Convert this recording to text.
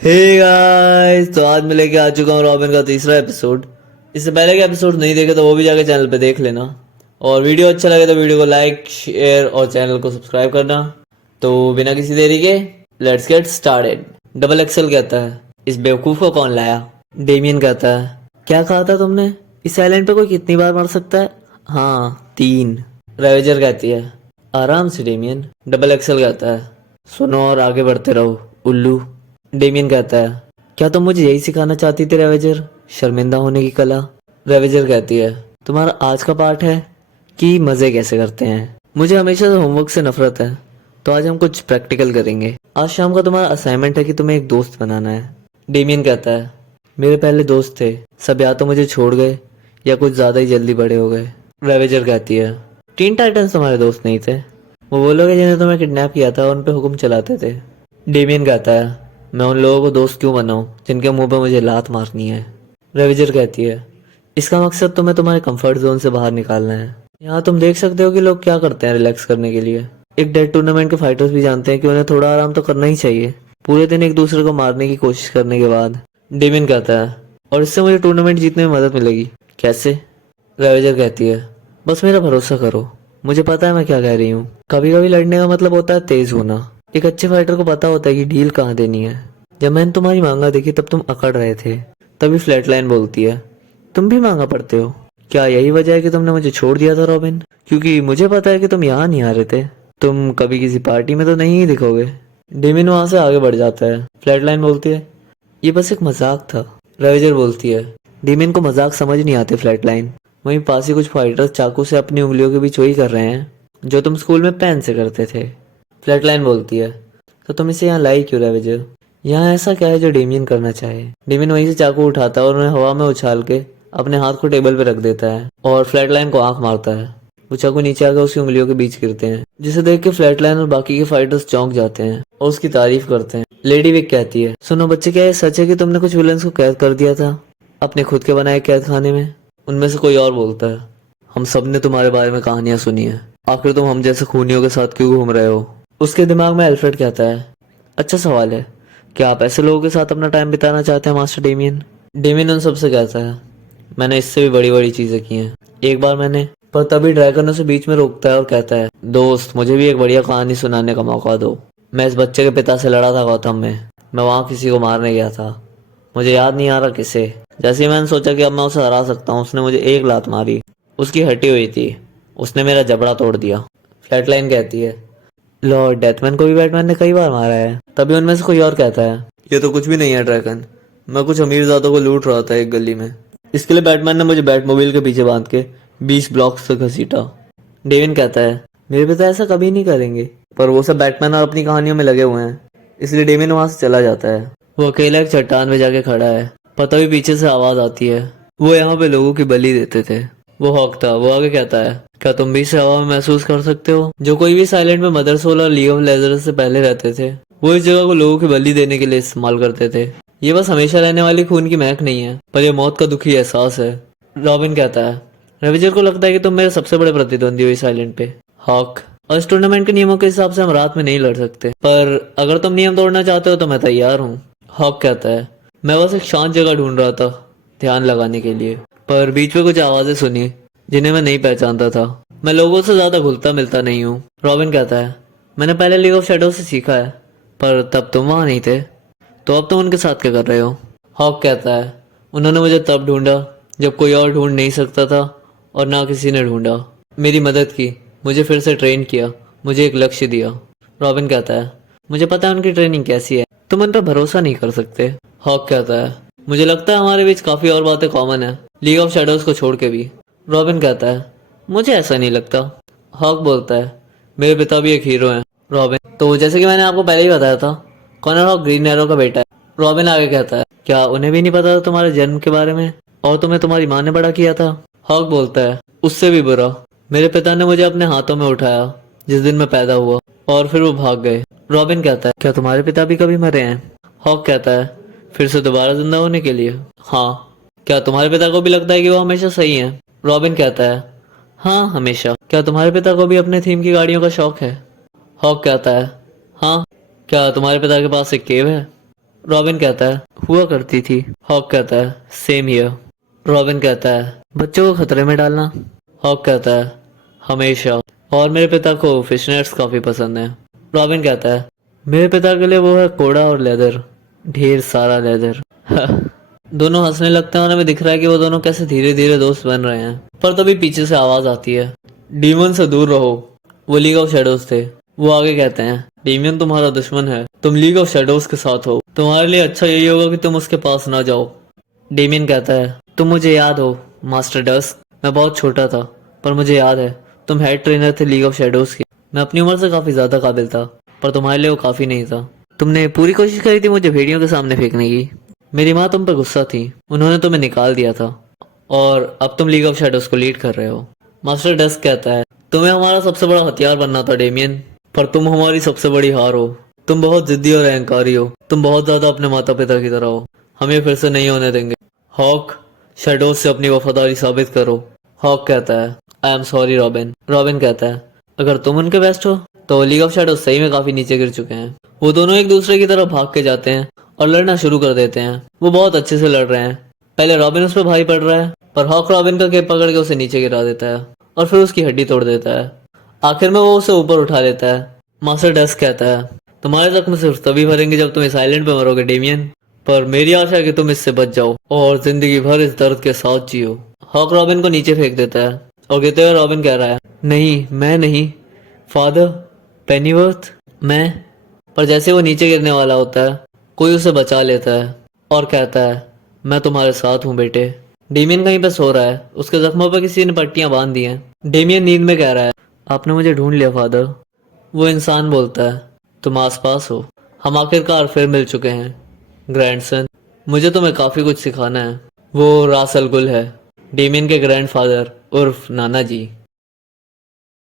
Hey guys, तो आज मैं लेके आ चुका हूँ रॉबिन का तीसरा एपिसोड। इससे पहले के एपिसोड नहीं देखे तो वो भी जाके चैनल पे देख लेना। और वीडियो अच्छा लगे तो वीडियो को लाइक शेयर और चैनल को सब्सक्राइब करना। तो बिना किसी देरी के let's get started. Double XL कहता है, इस बेवकूफ को कौन लाया? डेमियन कहता है, क्या कहा था तुमने? इस आइलैंड पे कोई कितनी बार मर सकता है? हाँ, 3। रेवेजर कहती है, आराम से डेमियन। डबल एक्सेल कहता है, सुनो और आगे बढ़ते रहो उल्लू। डेमियन कहता है, क्या तुम मुझे यही सिखाना चाहती थी रेवेजर, शर्मिंदा होने की कला? रेवेजर कहती है, तुम्हारा आज का पार्ट है कि मजे कैसे करते हैं। मुझे हमेशा से होमवर्क से नफरत है, तो आज हम कुछ प्रैक्टिकल करेंगे। आज शाम का तुम्हारा असाइनमेंट है कि तुम्हें एक दोस्त बनाना है। डेमियन कहता है, मेरे पहले दोस्त थे, सब या तो मुझे छोड़ गए या कुछ ज्यादा ही जल्दी बड़े हो गए। रेवेजर कहती है, टीन टाइटंस तुम्हारे दोस्त नहीं थे, वो लोग हैं जिन्हें तुमने किडनैप किया था और उन पे हुक्म चलाते थे। डेमियन कहता है, मैं उन लोगों को दोस्त क्यों बनाऊं जिनके मुंह पे मुझे लात मारनी है। रेवेजर कहती है, इसका मकसद तुम्हें तुम्हारे कंफर्ट जोन से बाहर निकालना है। यहाँ तुम देख सकते हो कि लोग क्या करते हैं रिलैक्स करने के लिए। एक डेड टूर्नामेंट के फाइटर्स भी जानते हैं कि उन्हें थोड़ा आराम तो करना ही चाहिए, पूरे दिन एक दूसरे को मारने की कोशिश करने के बाद। डेमियन कहता है, और इससे मुझे टूर्नामेंट जीतने में मदद मिलेगी। कैसे? रेवेजर कहती है, बस मेरा भरोसा करो, मुझे पता है मैं क्या कह रही हूँ। कभी कभी लड़ने का मतलब होता है तेज होना। एक अच्छे फाइटर को पता होता है कि डील कहाँ देनी है। जब मैंने तुम्हारी मांगा देखी तब तुम अकड़ रहे थे। तभी फ्लैटलाइन बोलती है, तुम भी मांगा पढ़ते हो? क्या यही वजह है कि तुमने मुझे छोड़ दिया था रॉबिन? क्योंकि मुझे पता है कि तुम यहाँ नहीं आ रहे थे, तुम कभी किसी पार्टी में तो नहीं ही दिखोगे। डेमिन वहां से आगे बढ़ जाता है। फ्लैटलाइन बोलती है, ये बस एक मजाक था। रेवेजर बोलती है, डेमिन को मजाक समझ नहीं आते फ्लैटलाइन। वहीं पास ही कुछ फाइटर्स चाकू से अपनी उंगलियों के बीच वही कर रहे हैं जो तुम स्कूल में पेन से करते थे। फ्लैटलाइन बोलती है, तो तुम इसे यहाँ लाई क्यों रेवेजर? यहाँ ऐसा क्या है जो डेमियन करना चाहे? डेमियन वहीं से चाकू उठाता है और उन्हें हवा में उछाल के अपने हाथ को टेबल पे रख देता है और फ्लैटलाइन को आंख मारता है। वो चाकू नीचे आकर उसकी उंगलियों के बीच गिरते हैं, जिसे देख के फ्लैटलाइन और बाकी के फाइटर्स चौंक जाते हैं और उसकी तारीफ करते हैं। लेडी विक कहती है, सुनो बच्चे, क्या ये सच है कि तुमने कुछ विलन्स को कैद कर दिया था अपने खुद के बनाए कैद खाने में? उनमें से कोई और बोलता है, हम सब ने तुम्हारे बारे में कहानियां सुनी है, आखिर तुम हम जैसे खूनियों के साथ क्यों घूम रहे हो? उसके दिमाग में एल्फ्रेड कहता है, अच्छा सवाल है, क्या आप ऐसे लोगों के साथ अपना टाइम बिताना चाहते हैं मास्टर डेमियन? डेमियन उन सबसे कहता है, मैंने इससे भी बड़ी बड़ी चीजें की हैं। एक बार मैंने, पर तभी ड्रैगन उसे बीच में रोकता है और कहता है, दोस्त मुझे भी एक बढ़िया कहानी सुनाने का मौका दो। मैं इस बच्चे के पिता से लड़ा था गौतम में, मैं वहाँ किसी को मारने गया था, मुझे याद नहीं आ रहा किसे। जैसे ही मैंने सोचा कि अब मैं उसे हरा सकता हूँ, उसने मुझे एक लात मारी, उसकी हटी हुई थी, उसने मेरा जबड़ा तोड़ दिया। फ्लैटलाइन कहती है, लॉर्ड डेथमैन को भी बैटमैन ने कई बार मारा है। तभी उनमें से कोई और कहता है, ये तो कुछ भी नहीं है ड्रैगन, मैं कुछ अमीरजादों को लूट रहा था एक गली में, इसके लिए बैटमैन ने मुझे बैटमोबाइल के पीछे बांध के 20 ब्लॉक्स तक घसीटा। डेविन कहता है, मेरे पिता ऐसा कभी नहीं करेंगे, पर वो सब बैटमैन और अपनी कहानियों में लगे हुए हैं, इसलिए डेविन वहां से चला जाता है। वो अकेला एक चट्टान में जाके खड़ा है, पता भी पीछे से आवाज आती है, वो यहाँ पे लोगों की बलि देते थे। वो हॉक था। वो आगे कहता है, क्या तुम भी इसे हवा में महसूस कर सकते हो? जो कोई भी साइलेंट में मदर सोल और लीग ऑफ लेजेंड्स से पहले रहते थे, वो इस जगह को लोगों की बलि देने के लिए इस्तेमाल करते थे। ये बस हमेशा रहने वाली खून की महक नहीं है, पर यह मौत का दुखी एहसास है। रॉबिन कहता है, रेवेजर को लगता है कि तुम मेरे सबसे बड़े प्रतिद्वंदी हो इस आइलैंड पे। हॉक, और इस टूर्नामेंट के नियमों के हिसाब से हम रात में नहीं लड़ सकते, पर अगर तुम नियम तोड़ना चाहते हो तो मैं तैयार हूँ। हॉक कहता है, मैं बस एक शांत जगह ढूंढ रहा था ध्यान लगाने के लिए, पर बीच में कुछ आवाजें सुनी जिन्हें मैं नहीं पहचानता था। मैं लोगों से ज्यादा घुलता मिलता नहीं हूँ। रॉबिन कहता है, मैंने पहले लीग ऑफ शैडो से सीखा है, पर तब तुम वहां नहीं थे, तो अब तुम उनके साथ क्या कर रहे हो? हॉक कहता है, उन्होंने मुझे तब ढूंढा जब कोई और ढूंढ नहीं सकता था, और ना किसी ने ढूंढा। मेरी मदद की, मुझे फिर से ट्रेन किया, मुझे एक लक्ष्य दिया। रॉबिन कहता है, मुझे पता है उनकी ट्रेनिंग कैसी है, तुम उन पर भरोसा नहीं कर सकते। हॉक कहता है, मुझे लगता है हमारे बीच काफी और बातें कॉमन है, लीग ऑफ शैडोज को छोड़ के भी। रॉबिन कहता है, मुझे ऐसा नहीं लगता। हॉक बोलता है, मेरे पिता भी एक हीरो हैं। रॉबिन, तो जैसे कि मैंने आपको पहले ही बताया था, कॉनर हॉक ग्रीन एरो का बेटा है। रॉबिन आगे कहता है, क्या उन्हें भी नहीं पता था तुम्हारे जन्म के बारे में और तुम्हें तुम्हारी माँ ने बड़ा किया था? हॉक बोलता है, उससे भी बुरा, मेरे पिता ने मुझे अपने हाथों में उठाया जिस दिन मैं पैदा हुआ, और फिर वो भाग गए। रॉबिन कहता है, क्या तुम्हारे पिता भी कभी मरे हैं? हॉक कहता है, फिर से दोबारा जिंदा होने के लिए? हाँ। क्या तुम्हारे पिता को भी लगता है कि वो हमेशा सही है? रॉबिन कहता है, हाँ हमेशा। क्या तुम्हारे पिता को भी अपने थीम की गाड़ियों का शौक है? हॉक कहता है, हाँ। क्या तुम्हारे पिता के पास एक केव है? रॉबिन कहता है हुआ करती थी। हॉक कहता है सेम हियर। रॉबिन कहता है बच्चों को खतरे में डालना। हॉक कहता है हमेशा, और मेरे पिता को फिशनेट्स काफी पसंद है। रॉबिन कहता है मेरे पिता के लिए वो है कोड़ा और लेदर, ढेर सारा लेदर। दोनों हंसने लगते हैं और हमें दिख रहा है कि वो दोनों कैसे धीरे धीरे दोस्त बन रहे हैं। पर तभी पीछे से आवाज आती है डीमन से दूर रहो। वो लीग ऑफ शैडोज थे। वो आगे कहते हैं डीमियन तुम्हारा दुश्मन है, तुम लीग ऑफ शैडोज के साथ हो, तुम्हारे लिए अच्छा यही होगा कि तुम उसके पास ना जाओ। डेमियन कहता है तुम मुझे याद हो मास्टर डस्क, मैं बहुत छोटा था पर मुझे याद है तुम हेड ट्रेनर थे लीग ऑफ शैडोज के। मैं अपनी उम्र से काफी ज्यादा काबिल था पर तुम्हारे लिए वो काफी नहीं था। तुमने पूरी कोशिश करी थी मुझे भेड़ियों के सामने फेंकने की। मेरी माँ तुम पर गुस्सा थी, उन्होंने तुम्हें निकाल दिया था और अब तुम लीग ऑफ शैडोज को लीड कर रहे हो। मास्टर डस्क कहता है तुम्हें हमारा सबसे बड़ा हथियार बनना था डेमियन, पर तुम हमारी सबसे बड़ी हार हो। तुम बहुत जिद्दी और अहंकारी हो, तुम बहुत ज्यादा अपने माता पिता की तरह हो, हमें फिर से नहीं होने देंगे। हॉक शैडोज से अपनी वफादारी साबित करो। हॉक कहता है I am sorry robin. Robin कहता है अगर तुम उनके बेस्ट हो तो लीग ऑफ शैडोज सही में काफी नीचे गिर चुके हैं। वो दोनों एक दूसरे की तरफ भाग के जाते हैं और लड़ना शुरू कर देते हैं। वो बहुत अच्छे से लड़ रहे हैं। पहले रॉबिन उस पर भारी पड़ रहा है पर हॉक रॉबिन का केप पकड़ के उसे नीचे गिरा देता है और फिर उसकी हड्डी तोड़ देता है। आखिर में वो उसे ऊपर उठा लेता है। मास्टर डस्क कहता है तुम्हारे जख्म सिर्फ तभी भरेंगे जब तुम इस आइलैंड पे मरोगे डेमियन, पर मेरी आशा है कि तुम इससे बच जाओ और जिंदगी भर इस दर्द के साथ जियो। हॉक रॉबिन को नीचे फेंक देता है और गिरते हुए रॉबिन कह रहा है नहीं मैं नहीं, फादर पेनीवर्थ मैं। पर जैसे वो नीचे गिरने वाला होता है कोई उसे बचा लेता है और कहता है मैं तुम्हारे साथ हूँ बेटे। डेमियन कहीं पे सो रहा है, उसके जख्मों पर किसी ने पट्टियां बांध दी हैं। डेमियन नींद में कह रहा है आपने मुझे ढूंढ लिया फादर। वो इंसान बोलता है तुम आसपास हो, हम आखिरकार फिर मिल चुके हैं ग्रैंडसन, मुझे तुम्हें काफी कुछ सिखाना है। वो रास अल गुल है, डेमियन के ग्रैंडफादर उर्फ नाना जी।